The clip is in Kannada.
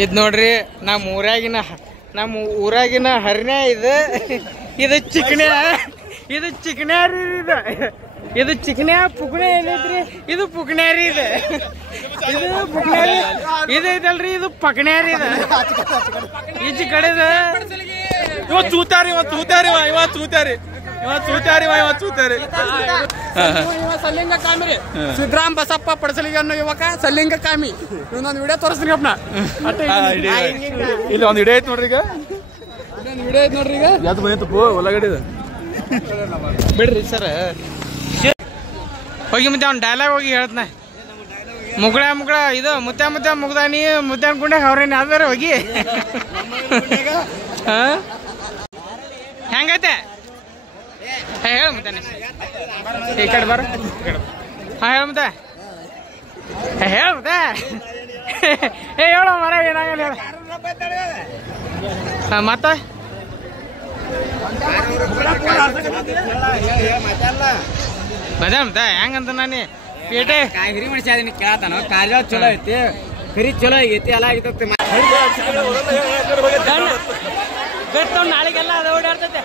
ಇದು ನೋಡ್ರಿ ನಮ್ಮ ಊರಾಗಿನ ಹರಿನೇ ಇದು ಚಿಕಣ್ಯಾ ರೀ ಇದು ಚಿಕಣ್ಯಾ ಪುಕಣೆ ಏನೈತ್ರಿ ಇದು ಪುಕಣ್ಯಾ ರೀ ಇದು ಪುಕಣ್ಯಾರಿ ಇದು ಐತಲ್ರಿ ಇದು ಪಕಣ್ಯಾರಿ ಇದು ಈಚೆ ಕಡೆದ ಇವ ಚೂತಾರಿ ಸಲ್ಲಿಂಗ ಕಾಮಿ ರೀ ಸಿದ್ದರಾಮ್ ಬಸಪ್ಪ ಪಡಸಲಿಗೆ ಅನ್ನೋ ಯುವಕ ಸಲ್ಲಿಂಗ ಕಾಮಿ ಇನ್ನೊಂದು ವಿಡಿಯೋ ತೋರಿಸ್ತೀನಿ ಅಪ್ಪ ಇಲ್ಲಿ ಒಂದು ವಿಡಿಯೋ ಐತಿ ನೋಡ್ರಿ ಈಗ ಯಾವ್ದು ಬಂದಿತ್ತು ಒಳಗಡೆ ಬಿಡ್ರಿ ಸರ್ ಹೋಗಿ ಮತ್ತೆ ಅವ್ನ ಡೈಲಾಗ್ ಹೋಗಿ ಹೇಳ್ತಾನೆ ಮುಗಳ ಇದು ಮುದ್ದೆ ಮುಗ್ದಾನಿ ಮುದ್ದೆ ಅನ್ಕೊಂಡೆ ಅವ್ರೇನು ಯಾವ್ದಾರ ಹೋಗಿ ಹೆಂಗೈತೆ ಹೇಳ ಮತ್ತೆ ಈ ಕಡೆ ಬರ ಹೇಳ ಮತ್ತೆ ಹೇಳ ಮರ ಏನಾಗಲ್ಲ ಮತ್ತ ಮತ್ತೆ ಹೆಂಗಂತ ನಾನು ಪೇಟೆ ಹಿರಿ ಮನುಷ್ಯ ಅದನ್ನ ಕೇಳತಾನ ಕಾರ್ಯ ಚಲೋ ಐತಿ ಕರಿ ಚಲೋ ಆಗೈತಿ ಎಲ್ಲ ಆಗೈತಿ ನಾಳೆಗೆಲ್ಲ ಅದ ಓಡಾಡ್ತೈತೆ